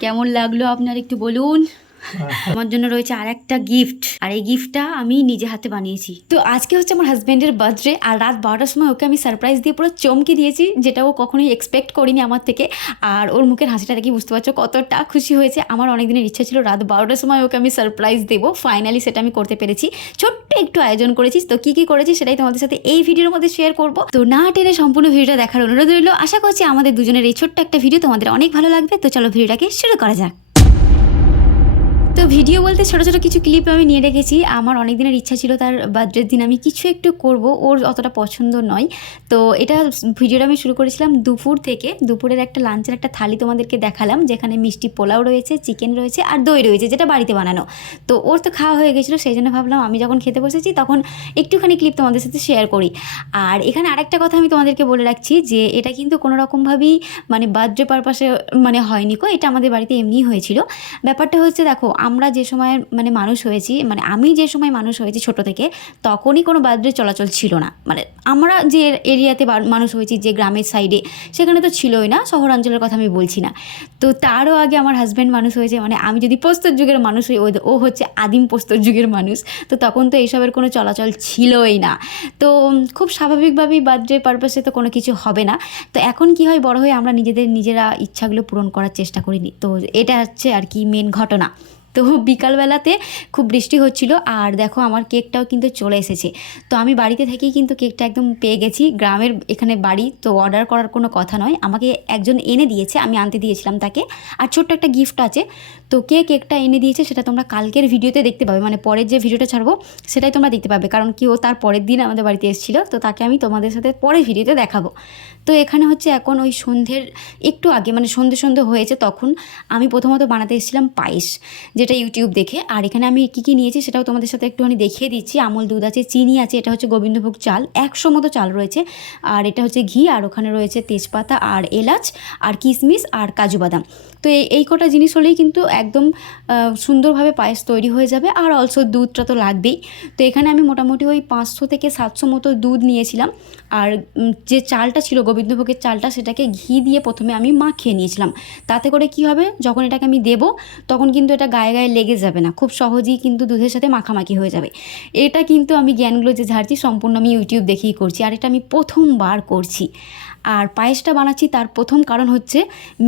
কেমন লাগল? আপনার একটু বলুন। আমার জন্য রয়েছে আর একটা গিফট আর এই গিফটটা আমি নিজে হাতে বানিয়েছি। তো আজকে হচ্ছে আমার হাজব্যান্ডের বার্থডে আর রাত বারোটার সময় ওকে আমি সারপ্রাইজ দিয়ে পুরো চমকে দিয়েছি, যেটা ও কখনোই এক্সপেক্ট করিনি আমার থেকে। আর ওর মুখের হাসিটা দেখে বুঝতে পারছ কতটা খুশি হয়েছে। আমার অনেক দিনের ইচ্ছা ছিল রাত বারোটার সময় ওকে আমি সারপ্রাইজ দেবো। ফাইনালি সেটা আমি করতে পেরেছি। ছোট্ট একটু আয়োজন করেছি তো কি কি করেছি সেটাই তোমাদের সাথে এই ভিডিওর মধ্যে শেয়ার করব। তো না টেনে সম্পূর্ণ ভিডিওটা দেখার অনুরোধ রইল। আশা করছি আমাদের দুজনের এই ছোট্ট একটা ভিডিও তোমাদের অনেক ভালো লাগবে। তো চলো ভিডিওটাকে শুরু করা যাক। তো ভিডিও বলতে ছোটো ছোটো কিছু ক্লিপ আমি নিয়ে রেখেছি। আমার অনেক দিনের ইচ্ছা ছিল তার বার্থডের দিন আমি কিছু একটু করব, ওর অতটা পছন্দ নয়। তো এটা ভিডিওটা আমি শুরু করেছিলাম দুপুর থেকে। দুপুরের একটা লাঞ্চের একটা থালি তোমাদেরকে দেখালাম, যেখানে মিষ্টি পোলাও রয়েছে চিকেন রয়েছে, আর দই রয়েছে, যেটা বাড়িতে বানানো। তো ওর তো খাওয়া হয়ে গেছিল, সেই জন্য ভাবলাম আমি যখন খেতে বসেছি তখন একটুখানি ক্লিপ তোমাদের সাথে শেয়ার করি। আর এখানে আরেকটা কথা আমি তোমাদেরকে বলে রাখছি যে, এটা কিন্তু কোনো রকমভাবেই মানে বার্থডে পারপাসে মানে হয়নি কো, এটা আমাদের বাড়িতে এমনিই হয়েছিল। ব্যাপারটা হচ্ছে দেখো আমরা যে সময় মানে মানুষ হয়েছি মানে আমি যে সময় মানুষ হয়েছি ছোট থেকে, তখনই কোনো বার্থডে চলাচল ছিল না। মানে আমরা যে এরিয়াতে মানুষ হয়েছি, যে গ্রামের সাইডে সেখানে তো ছিলই না, শহরাঞ্চলের কথা আমি বলছি না। তো তারও আগে আমার হাজব্যান্ড মানুষ হয়েছে মানে আমি যদি প্রস্তর যুগের মানুষ হই, ও হচ্ছে আদিম প্রস্তর যুগের মানুষ, তো তখন তো এইসবের কোনো চলাচল ছিলই না। তো খুব স্বাভাবিকভাবেই বার্থডে পারপাসে তো কোনো কিছু হবে না। তো এখন কি হয়, বড় হয়ে আমরা নিজেদের নিজেরা ইচ্ছাগুলো পূরণ করার চেষ্টা করিনি। তো এটা হচ্ছে আর কি মেন ঘটনা। তো বিকালবেলাতে খুব বৃষ্টি হচ্ছিল আর দেখো আমার কেকটাও কিন্তু চলে এসেছে। তো আমি বাড়িতে থেকেই কিন্তু কেকটা একদম পেয়ে গেছি। গ্রামের এখানে বাড়ি, তো অর্ডার করার কোনো কথা নয়। আমাকে একজন এনে দিয়েছে, আমি আনতে দিয়েছিলাম তাকে। আর ছোট্ট একটা গিফট আছে। তো কে কেকটা এনে দিয়েছে সেটা তোমরা কালকের ভিডিওতে দেখতে পাবে। মানে পরের যে ভিডিওটা ছাড়বো, সেটাই তোমরা দেখতে পাবে। কারণ কি ও তার পরের দিন আমাদের বাড়িতে এসেছিল, তো তাকে আমি তোমাদের সাথে পরের ভিডিওতে দেখাবো। তো এখানে হচ্ছে এখন ওই সন্ধ্যের একটু আগে মানে সন্ধে সন্ধে হয়েছে তখন আমি প্রথমত বানাতে এসেছিলাম পায়েস, যেটা ইউটিউব দেখে। আর এখানে আমি কী কী নিয়েছি সেটাও তোমাদের সাথে একটুখানি দেখিয়ে দিচ্ছি। আমল দুধ আছে, চিনি আছে, এটা হচ্ছে গোবিন্দভোগ চাল, একশো মতো চাল রয়েছে। আর এটা হচ্ছে ঘি, আর ওখানে রয়েছে তেজপাতা আর এলাচ, আর কিশমিশ আর কাজু বাদাম। তো এই এই কটা জিনিস হলেই কিন্তু একদম সুন্দরভাবে পায়েস তৈরি হয়ে যাবে। আর অলসো দুধটা তো লাগবেই। তো এখানে আমি মোটামুটি ওই পাঁচশো থেকে সাতশো মতো দুধ নিয়েছিলাম। আর যে চালটা ছিল, গোবিন্দভোগের চালটা, সেটাকে ঘি দিয়ে প্রথমে আমি মাখিয়ে নিয়েছিলাম। তাতে করে কি হবে, যখন এটাকে আমি দেব, তখন কিন্তু এটা গায়ে গায়ে লেগে যাবে না। খুব সহজেই কিন্তু দুধের সাথে মাখামাখি হয়ে যাবে। এটা কিন্তু আমি জ্ঞানগুলো যে ঝাড়ছি, সম্পূর্ণ আমি ইউটিউব দেখেই করছি। আর এটা আমি প্রথমবার করছি। আর পায়েসটা বানাচ্ছি, তার প্রথম কারণ হচ্ছে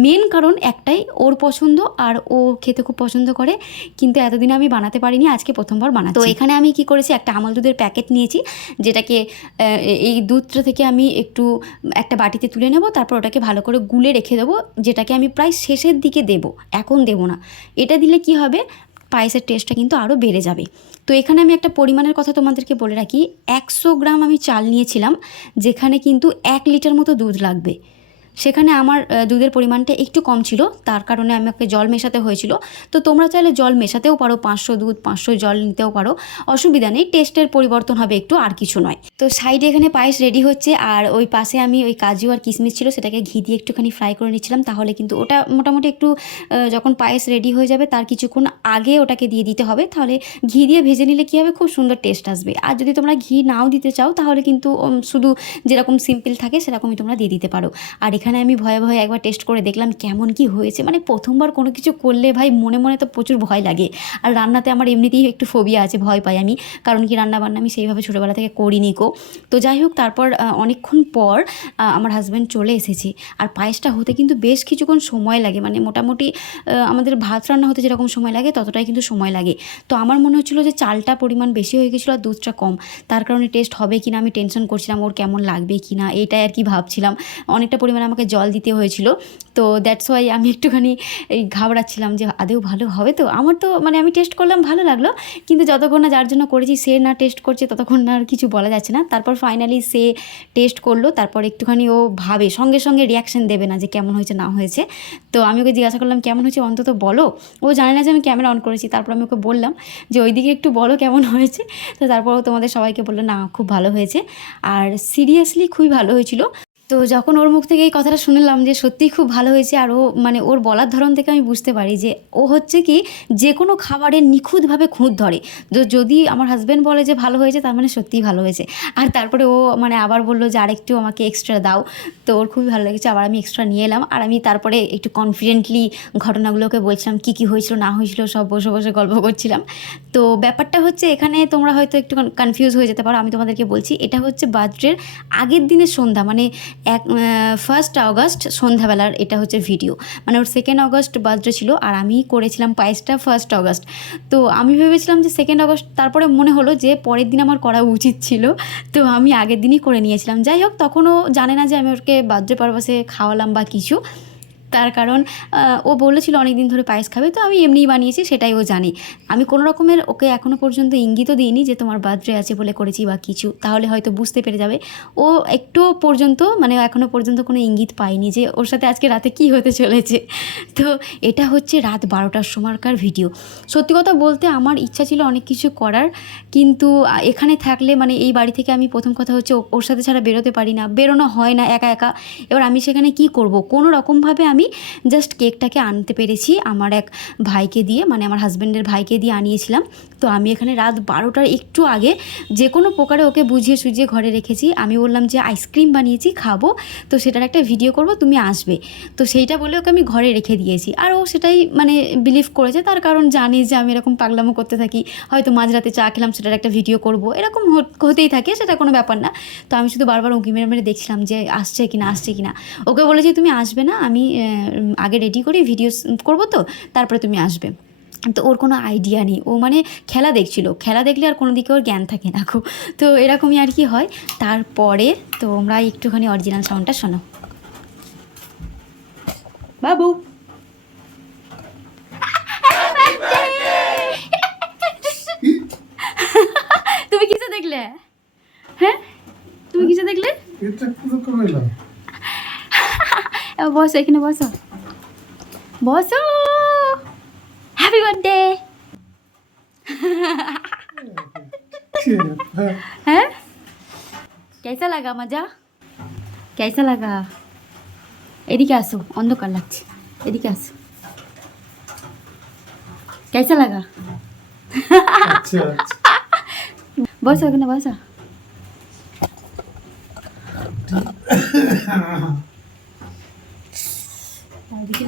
মেন কারণ একটাই, ওর পছন্দ আর ও খেতে খুব পছন্দ করে, কিন্তু এতদিন আমি বানাতে পারিনি, আজকে প্রথমবার বানাচ্ছি। তো এখানে আমি কি করেছি, একটা আমল দুধের প্যাকেট নিয়েছি, যেটাকে এই দুধটা থেকে আমি একটু, একটা বাটিতে তুলে নেব, তারপর ওটাকে ভালো করে গুলে রেখে দেবো, যেটাকে আমি প্রায় শেষের দিকে দেব, এখন দেব না। এটা দিলে কি হবে, পায়েসের টেস্টটা কিন্তু আরও বেড়ে যাবে। তো এখানে আমি একটা পরিমাণের কথা তোমাদেরকে বলে রাখি, একশো গ্রাম আমি চাল নিয়েছিলাম, যেখানে কিন্তু এক লিটার মতো দুধ লাগবে। সেখানে আমার দুধের পরিমাণটা একটু কম ছিল, তার কারণে আমাকে জল মেশাতে হয়েছিল। তো তোমরা চাইলে জল মেশাতেও পারো, পাঁচশো দুধ, পাঁচশো জল নিতেও পারো, অসুবিধা নেই, টেস্টের পরিবর্তন হবে একটু, আর কিছু নয়। তো সাইডে এখানে পায়েস রেডি হচ্ছে, আর ওই পাশে আমি ওই কাজু আর কিশমিশ ছিল, সেটাকে ঘি দিয়ে একটুখানি ফ্রাই করে নিচ্ছিলাম, তাহলে কিন্তু ওটা মোটামুটি একটু যখন পায়েস রেডি হয়ে যাবে, তার কিছুক্ষণ আগে ওটাকে দিয়ে দিতে হবে, তাহলে ঘি দিয়ে ভেজে নিলে কী হবে, খুব সুন্দর টেস্ট আসবে। আর যদি তোমরা ঘি নাও দিতে চাও, তাহলে কিন্তু শুধু যেরকম সিম্পল থাকে, সেরকমই তোমরা দিয়ে দিতে পারো। আর এখানে আমি ভয়ে ভয়ে একবার টেস্ট করে দেখলাম কেমন কি হয়েছে। মানে প্রথমবার কোনো কিছু করলে ভাই মনে মনে তো প্রচুর ভয় লাগে। আর রান্নাতে আমার এমনিতেই একটু ফোবিয়া আছে, ভয় পাই আমি। কারণ কি রান্না বান্না আমি সেইভাবে ছোটোবেলা থেকে করিনি কো তো যাই হোক, তারপর অনেকক্ষণ পর আমার হাজব্যান্ড চলে এসেছে। আর পায়েসটা হতে কিন্তু বেশ কিছুক্ষণ সময় লাগে। মানে মোটামুটি আমাদের ভাত রান্না হতে যেরকম সময় লাগে, ততটাই কিন্তু সময় লাগে। তো আমার মনে হচ্ছিল যে চালটা পরিমাণ বেশি হয়ে গেছিল আর দুধটা কম। তার কারণে টেস্ট হবে কি না আমি টেনশন করছিলাম, ওর কেমন লাগবে কি না এটাই আর কি ভাবছিলাম। অনেকটা পরিমাণে আমাকে জল দিতে হয়েছিল। তো দ্যাটস ওয়াই আমি একটুখানি এই ঘাবড়াচ্ছিলাম যে আদেও ভালো হবে তো। আমার তো মানে আমি টেস্ট করলাম, ভালো লাগল। কিন্তু যতক্ষণ না যার জন্য করেছি, সে না টেস্ট করছে ততক্ষণ না আর কিছু বলা যাচ্ছে না। তারপর ফাইনালি সে টেস্ট করল, তারপর একটুখানি ও ভাবে, সঙ্গে সঙ্গে রিয়াকশন দেবে না যে কেমন হয়েছে, না হয়েছে। তো আমি ওকে জিজ্ঞাসা করলাম, কেমন হয়েছে অন্তত বলো? ও জানে না যে আমি ক্যামেরা অন করেছি। তারপর আমি ওকে বললাম যে, ওইদিকে একটু বলো কেমন হয়েছে? তো তারপর তোমাদের সবাইকে বলল, না, খুব ভালো হয়েছে। আর সিরিয়াসলি খুবই ভালো হয়েছিল। তো যখন ওর মুখ থেকে এই কথাটা শুনলাম যে সত্যিই খুব ভালো হয়েছে আর ও মানে ওর বলার ধরন থেকে আমি বুঝতে পারি যে ও হচ্ছে কি যে কোনো খাবারের নিখুঁতভাবে খুঁত ধরে। তো যদি আমার হাজব্যান্ড বলে যে ভালো হয়েছে, তার মানে সত্যিই ভালো হয়েছে। আর তারপরে ও মানে আবার বলল যে আরেকটু আমাকে এক্সট্রা দাও। তো ওর খুবই ভালো লেগেছে, আবার আমি এক্সট্রা নিয়ে এলাম। আর আমি তারপরে একটু কনফিডেন্টলি ঘটনাগুলোকে বলছিলাম, কী কী হয়েছিল, না হয়েছিল, সব বসে বসে গল্প করছিলাম। তো ব্যাপারটা হচ্ছে এখানে তোমরা হয়তো একটু কনফিউজ হয়ে যেতে পারো, আমি তোমাদেরকে বলছি, এটা হচ্ছে বার্থডের আগের দিনের সন্ধ্যা। মানে এক ফার্স্ট অগস্ট সন্ধ্যাবেলার এটা হচ্ছে ভিডিও মানে ওর সেকেন্ড অগস্ট বার্থডে ছিল আর আমি করেছিলাম পায়েসটা ফার্স্ট অগস্ট তো আমি ভেবেছিলাম যে সেকেন্ড অগস্ট তারপরে মনে হলো যে পরের দিন আমার করা উচিত ছিল। তো আমি আগের দিনই করে নিয়েছিলাম। যাই হোক, তখনও জানে না যে আমি ওকে বার্থডে পারপাসে খাওয়ালাম বা কিছু। তার কারণ ও বলেছিল অনেক দিন ধরে পায়েস খাবে, তো আমি এমনিই বানিয়েছি, সেটাই ও জানে। আমি কোনো রকমের ওকে এখনও পর্যন্ত ইঙ্গিতও দিইনি যে তোমার বার্থডে আছে বলে করেছি বা কিছু, তাহলে হয়তো বুঝতে পেরে যাবে। ও একটু পর্যন্ত মানে এখনও পর্যন্ত কোনো ইঙ্গিত পাইনি যে ওর সাথে আজকে রাতে কি হতে চলেছে। তো এটা হচ্ছে রাত বারোটার সময়কার ভিডিও। সত্যি কথা বলতে আমার ইচ্ছা ছিল অনেক কিছু করার, কিন্তু এখানে থাকলে মানে এই বাড়ি থেকে আমি প্রথম কথা হচ্ছে ওর সাথে ছাড়া বেরোতে পারি না, বেরোনো হয় না একা একা। এবার আমি সেখানে কি করব? কোনো রকমভাবে আমি জাস্ট কেকটাকে আনতে পেরেছি আমার এক ভাইকে দিয়ে মানে আমার হাজব্যান্ডের ভাইকে দিয়ে আনিয়েছিলাম। তো আমি এখানে রাত বারোটার একটু আগে যে কোনো প্রকারে ওকে বুঝিয়ে সুঝিয়ে ঘরে রেখেছি। আমি বললাম যে আইসক্রিম বানিয়েছি, খাব। তো সেটার একটা ভিডিও করব, তুমি আসবে। তো সেইটা বলে ওকে আমি ঘরে রেখে দিয়েছি। আর ও সেটাই মানে বিলিভ করেছে, তার কারণ জানে যে আমি এরকম পাগলামো করতে থাকি। হয়তো মাঝরাতে চা খেলাম, সেটার একটা ভিডিও করব। এরকম হত- হতেই থাকে, সেটা কোনো ব্যাপার না। তো আমি শুধু বারবার উঁকি মেরে মেরে দেখছিলাম যে, আসছে কি না আসছে কি না ওকে বলেছি, তুমি আসবে না, আমি আগে রেডি করি ভিডিও করব তো তারপরে তুমি আসবে। তো ওর কোনো আইডিয়া নেই। ও মানে খেলা দেখছিল। খেলা দেখলে আর কোনো দিকে ওর জ্ঞান থাকে না খুব তো এরকমই আর কি হয়। তারপরে তোমরা একটুখানি অরিজিনাল সাউন্ডটা শোনো। বাবু! তুমি কিসে দেখলে? হ্যাঁ? তুমি কিসে দেখলে? बस एकिन बस। बस। ह्याप्पी बर्थडे कैसा लगा मजा? कैसा लगा? यदि क्या सो अंधो कर लग यदि क्या सो। कैसा लगा? बस हो गया ना बस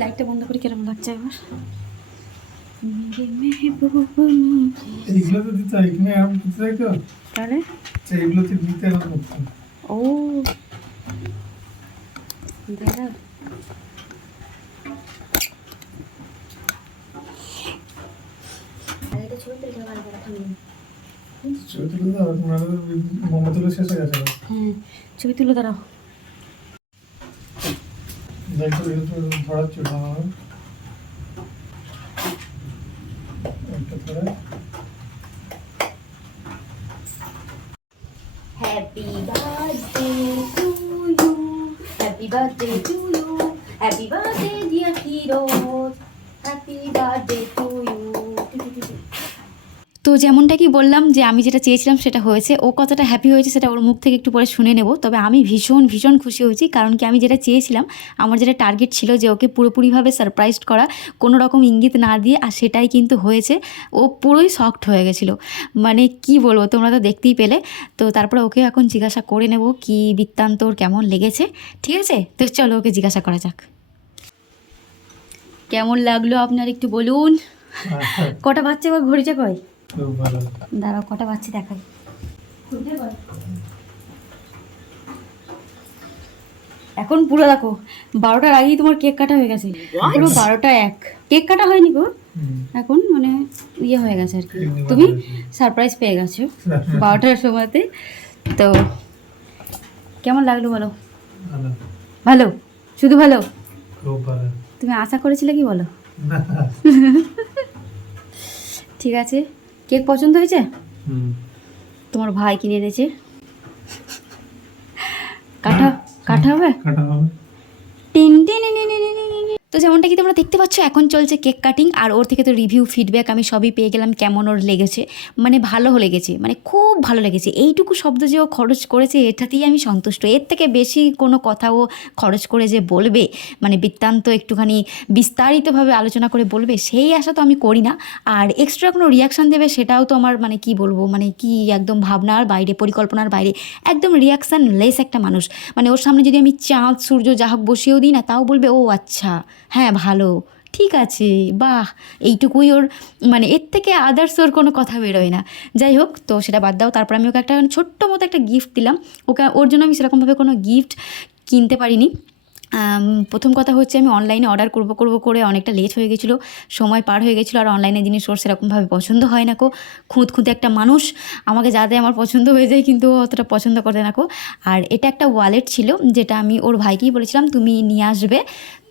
লাইটটা বন্ধ করে কেরম লাগছে এবার আচ্ছা। ও। দেখা ছবি তুলে শেষ হয়ে গেছে। ছবি তুলে দাঁড়াও। দেখো এটা তো ধরাচ্ছ ভালোভাবে একটা ধরে Happy birthday to you. Happy birthday to you. Happy birthday, dear heroes. Happy birthday to you. তো যেমনটা কি বললাম যে আমি যেটা চেয়েছিলাম সেটা হয়েছে। ও কতটা হ্যাপি হয়েছে সেটা ওর মুখ থেকে একটু পরে শুনে নেব। তবে আমি ভীষণ ভীষণ খুশি হয়েছি কারণ কি আমি যেটা চেয়েছিলাম আমার যেটা টার্গেট ছিল যে ওকে পুরোপুরিভাবে সারপ্রাইজ করা কোনো রকম ইঙ্গিত না দিয়ে আর সেটাই কিন্তু হয়েছে। ও পুরোই শক্ট হয়ে গেছিল। মানে কি বলব তোমরা তো দেখতেই পেলে। তো তারপরে ওকে এখন জিজ্ঞাসা করে নেব কি বৃত্তান্ত ওর কেমন লেগেছে। ঠিক আছে? তো চলো ওকে জিজ্ঞাসা করা যাক। কেমন লাগল আপনার একটু বলুন? কটা বাচ্চা এবার ঘড়িটা কয়? দাঁড়াও কটা বাচ্চা দেখাই। এখন পুরো দেখো বারোটার আগেই তোমার কেক কাটা হয়ে গেছে। পুরো বারোটা এক। কেক কাটা হয়নি গো? এখন মানে ইয়ে হয়ে গেছে আর কি। তুমি সারপ্রাইজ পেয়ে গেছো বারোটার সময়তে। তো কেমন লাগল বলো? ভালো। ভালো? শুধু ভালো? তুমি আশা করেছিলে কি বলো? ঠিক আছে। কেক পছন্দ হয়েছে? তোমার ভাই কিনে এনেছে। কাটা কাটা হবে? টিন তো যেমনটা কি তোমরা দেখতে পাচ্ছ, এখন চলছে কেক কাটিং, আর ওর থেকে তো রিভিউ ফিডব্যাক আমি সবই পেয়ে গেলাম কেমন ওর লেগেছে। মানে ভালো লেগেছে মানে খুব ভালো লেগেছে। এইটুকু শব্দ যে ও খরচ করেছে, এটাতেই আমি সন্তুষ্ট। এর থেকে বেশি কোনো কথা ও খরচ করে যে বলবে মানে বৃত্তান্ত একটুখানি বিস্তারিতভাবে আলোচনা করে বলবে, সেই আশা তো আমি করি না। আর এক্সট্রা কোনো রিয়াকশান দেবে, সেটাও তো আমার মানে কি বলব মানে কি একদম ভাবনার বাইরে, পরিকল্পনার বাইরে, একদম রিয়াকশান লেস একটা মানুষ। মানে ওর সামনে যদি আমি চাঁদ, সূর্য যা হোক বসিয়েও দিই না, তাও বলবে, ও আচ্ছা হ্যাঁ ভালো। ঠিক আছে, বাহ। এইটুকুই ওর মানে এর থেকে আদার্স ওর কোনো কথা বেরোয় না। যাই হোক, তো সেটা বাদ দাও। তারপর আমি ওকে একটা ছোট্ট মতো একটা গিফট দিলাম। ওকে, ওর জন্য আমি সেরকমভাবে কোনো গিফট কিনতে পারিনি। প্রথম কথা হচ্ছে আমি অনলাইনে অর্ডার করব করব করে অনেকটা লেট হয়ে গেছিল, সময় পার হয়ে গেছিল, আর অনলাইনে জিনিস ওর সেরকমভাবে পছন্দ হয় না কো। খুঁত খুঁত একটা মানুষ, আমাকে যা দেয় আমার পছন্দ হয়ে যায়, কিন্তু অতটা পছন্দ করে না কো। আর এটা একটা ওয়ালেট ছিল, যেটা আমি ওর ভাইকেই বলেছিলাম, তুমি নিয়ে আসবে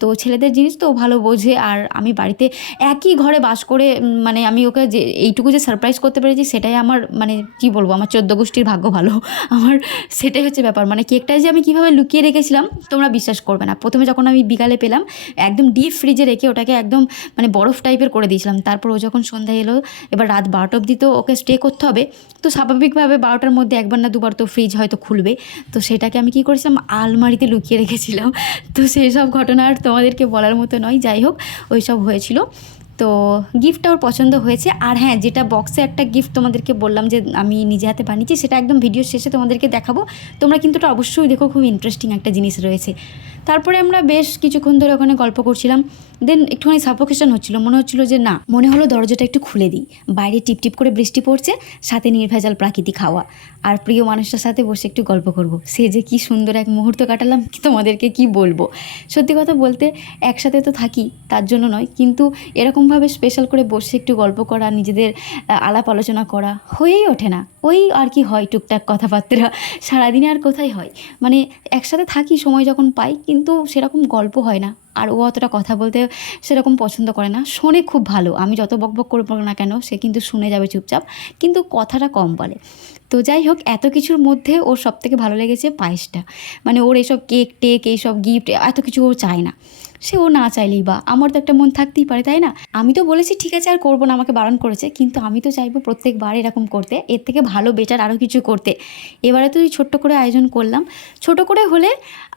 তো ছেলেদের জিনিস তো ভালো বোঝে আর আমি বাড়িতে একই ঘরে বাস করে মানে আমি ওকে যে এইটুকু যে সারপ্রাইজ করতে পেরেছি সেটাই আমার মানে কি বলব, আমার চোদ্দ গোষ্ঠীর ভাগ্য ভালো। আমার সেটাই হচ্ছে ব্যাপার। মানে কেকটা যে আমি কীভাবে লুকিয়ে রেখেছিলাম, তোমরা বিশ্বাস করবে না। প্রথমে যখন আমি বিকালে পেলাম, একদম ডিপ ফ্রিজে রেখে ওটাকে একদম মানে বরফ টাইপের করে দিয়েছিলাম। তারপর ও যখন সন্ধ্যা এলো, এবার রাত বারোটা অবধি তো ওকে স্টে করতে হবে। তো স্বাভাবিকভাবে বারোটার মধ্যে একবার না দুবার তো ফ্রিজ হয়তো খুলবে। তো সেটাকে আমি কী করেছিলাম, আলমারিতে লুকিয়ে রেখেছিলাম। তো সেই সব ঘটনা আর তোমাদেরকে বলার মতো নয়, যাই হোক ওই সব হয়েছিল। তো গিফটটা ওর পছন্দ হয়েছে। আর হ্যাঁ যেটা বক্সে একটা গিফট তোমাদেরকে বললাম যে আমি নিজে হাতে বানিয়েছি, সেটা একদম ভিডিও শেষে তোমাদেরকে দেখাবো। তোমরা কিন্তু ওটা অবশ্যই দেখো, খুব ইন্টারেস্টিং একটা জিনিস রয়েছে। তারপরে আমরা বেশ কিছুক্ষণ ধরে ওখানে গল্প করছিলাম। দেন একটুখানি সাফোকেশন হচ্ছিল। মনে হচ্ছিল যে না, মনে হলো দরজাটা একটু খুলে দিই। বাইরে টিপটিপ করে বৃষ্টি পড়ছে, সাথে নির্ভেজাল প্রাকৃতিক হাওয়া। আর প্রিয় মানুষটার সাথে বসে একটু গল্প করব। সে যে কি সুন্দর এক মুহূর্ত কাটালাম, কি তোমাদেরকে কি বলব? সত্যি কথা বলতে একসাথে তো থাকি, তার জন্য নয়। কিন্তু এরকমভাবে স্পেশাল করে বসে একটু গল্প করা, নিজেদের আলাপ আলোচনা করা, হয়েই ওঠে না। ওই আর কি হয় টুকটাক কথাবার্তা। সারাদিনে আর কোথায় হয়? মানে একসাথে থাকি, সময় যখন পাই, কিন্তু সেরকম গল্প হয় না। আর ও অতটা কথা বলতে সেরকম পছন্দ করে না। শোনে খুব ভালো। আমি যত বক বক করব না কেন, সে কিন্তু শুনে যাবে চুপচাপ। কিন্তু কথাটা কম বলে। তো যাই হোক, এত কিছুর মধ্যে ওর সবথেকে ভালো লেগেছে পায়েসটা। মানে ওর এইসব কেক টেক, এইসব গিফট এত কিছু ও চায় না। সে ও না চাইলেই বা, আমার তো একটা মন থাকতেই পারে, তাই না? আমি তো বলেছি, ঠিক আছে, আর করব না, আমাকে বারণ করেছে। কিন্তু আমি তো চাইব প্রত্যেকবার এরকম করতে, এর থেকে ভালো, বেটার আরও কিছু করতে। এবারে তো ছোট্ট করে আয়োজন করলাম। ছোট করে হলে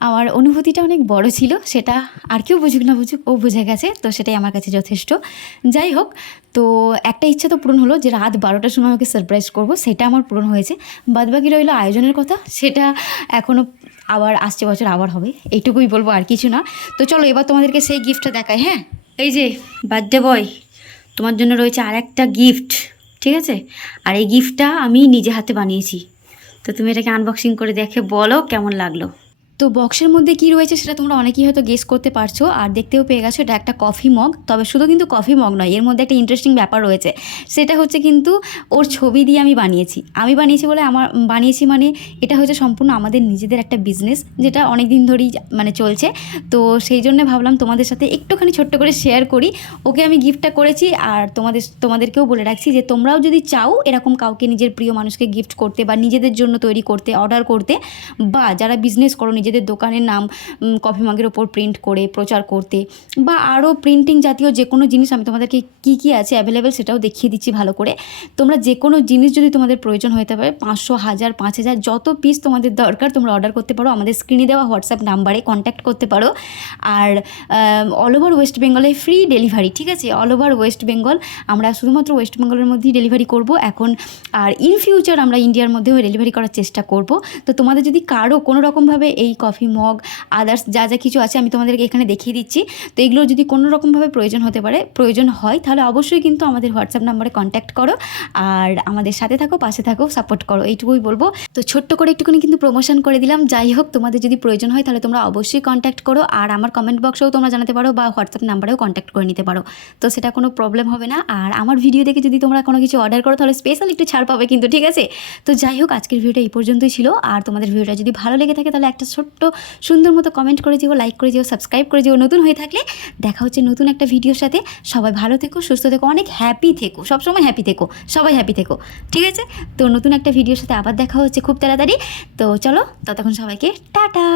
আমার অনুভূতিটা অনেক বড় ছিল, সেটা আর কেউ বুঝুক না বুঝুক, ও বুঝে গেছে, তো সেটাই আমার কাছে যথেষ্ট। যাই হোক, তো একটা ইচ্ছা তো পূরণ হলো যে রাত বারোটার সময় ওকে সারপ্রাইজ করব, সেটা আমার পূরণ হয়েছে। বাদবাকি রইল আয়োজনের কথা, সেটা এখনও আবার আসছে বছর, আবার হবে। এইটুকুই বলব আর কিছু না। তো চলো, এবার তোমাদেরকে সেই গিফটটা দেখাই হ্যাঁ? এই যে বার্থডে বয় তোমার জন্য রয়েছে আর একটা গিফট ঠিক আছে? আর এই গিফটটা আমি নিজে হাতে বানিয়েছি। তো তুমি এটাকে আনবক্সিং করে দেখে বলো কেমন লাগল। তো বক্সের মধ্যে কি রয়েছে সেটা তোমরা অনেকেই হয়তো গেস করতে পারছ, আর দেখতেও পেয়ে গেছো এটা একটা কফি মগ তবে শুধু কিন্তু কফি মগ নয়, এর মধ্যে একটা ইন্টারেস্টিং ব্যাপার রয়েছে। সেটা হচ্ছে কিন্তু ওর ছবি দিয়ে আমি বানিয়েছি। আমি বানিয়েছি বলে আমার, বানিয়েছি মানে এটা হচ্ছে সম্পূর্ণ আমাদের নিজেদের একটা বিজনেস যেটা অনেক দিন ধরেই মানে চলছে। তো সেই জন্য ভাবলাম তোমাদের সাথে একটুখানি ছোট্ট করে শেয়ার করি। ওকে আমি গিফটটা করেছি, আর তোমাদের, তোমাদেরকেও বলে রাখছি যে তোমরাও যদি চাও এরকম কাউকে নিজের প্রিয় মানুষকে গিফট করতে বা নিজেদের জন্য তৈরি করতে অর্ডার করতে, বা যারা বিজনেস করো নিজেদের দোকানের নাম কফি মাগের ওপর প্রিন্ট করে প্রচার করতে বা আরও প্রিন্টিং জাতীয় যে কোনো জিনিস আমি তোমাদেরকে কী কী আছে অ্যাভেলেবেল সেটাও দেখিয়ে দিচ্ছি ভালো করে। তোমরা যে কোনো জিনিস যদি তোমাদের প্রয়োজন হতে পারে পাঁচশো, হাজার, পাঁচ হাজার, যত পিস তোমাদের দরকার তোমরা অর্ডার করতে পারো। আমাদের স্ক্রিনে দেওয়া হোয়াটসঅ্যাপ নাম্বারে কন্ট্যাক্ট করতে পারো। আর অল ওভার ওয়েস্ট বেঙ্গলে ফ্রি ডেলিভারি ঠিক আছে? অল ওভার ওয়েস্ট বেঙ্গল আমরা শুধুমাত্র ওয়েস্ট বেঙ্গলের মধ্যেই ডেলিভারি করব। এখন, আর ইন ফিউচার আমরা ইন্ডিয়ার মধ্যেও ডেলিভারি করার চেষ্টা করব। তো তোমাদের যদি কারও কোনো রকমভাবে এই কফি, মগ আদার্স যা যা কিছু আছে আমি তোমাদেরকে এখানে দেখিয়ে দিচ্ছি। তো এগুলো যদি কোনো রকমভাবে প্রয়োজন হতে পারে, প্রয়োজন হয়, তাহলে অবশ্যই কিন্তু আমাদের হোয়াটসঅ্যাপ নাম্বারে কন্ট্যাক্ট করো আর আমাদের সাথে থাকো, পাশে থাকো সাপোর্ট করো, এইটুকুই বলব। তো ছোট্ট করে একটুখানি কিন্তু প্রমোশন করে দিলাম। যাই হোক, তোমাদের যদি প্রয়োজন হয়, তাহলে তোমরা অবশ্যই কন্ট্যাক্ট করো আর আমার কমেন্ট বক্সেও তোমরা জানাতে পারো বা হোয়াটসঅ্যাপ নাম্বারেও কন্ট্যাক্ট করে নিতে পারো। তো সেটা কোনো প্রবলেম হবে না। আর আমার ভিডিও দেখে যদি তোমরা কোনো কিছু অর্ডার করো, তাহলে স্পেশাল একটু ছাড় পাবে কিন্তু, ঠিক আছে? তো যাই হোক, আজকের ভিডিওটা এই পর্যন্তই ছিল। আর তোমাদের ভিডিওটা যদি ভালো লেগে থাকে, তাহলে একটা ছোট্ট সুন্দর মতো কমেন্ট করে যেও লাইক করে দিও সাবস্ক্রাইব করে যেও নতুন হয়ে থাকলে দেখা হচ্ছে নতুন একটা ভিডিওর সাথে। সবাই ভালো থেকো, সুস্থ থেকো, অনেক হ্যাপি থেকো, সবসময় হ্যাপি থেকো, সবাই হ্যাপি থেকো। ঠিক আছে? তো নতুন একটা ভিডিওর সাথে আবার দেখা হচ্ছে খুব তাড়াতাড়ি। তো চলো, ততক্ষণ সবাইকে টাটা!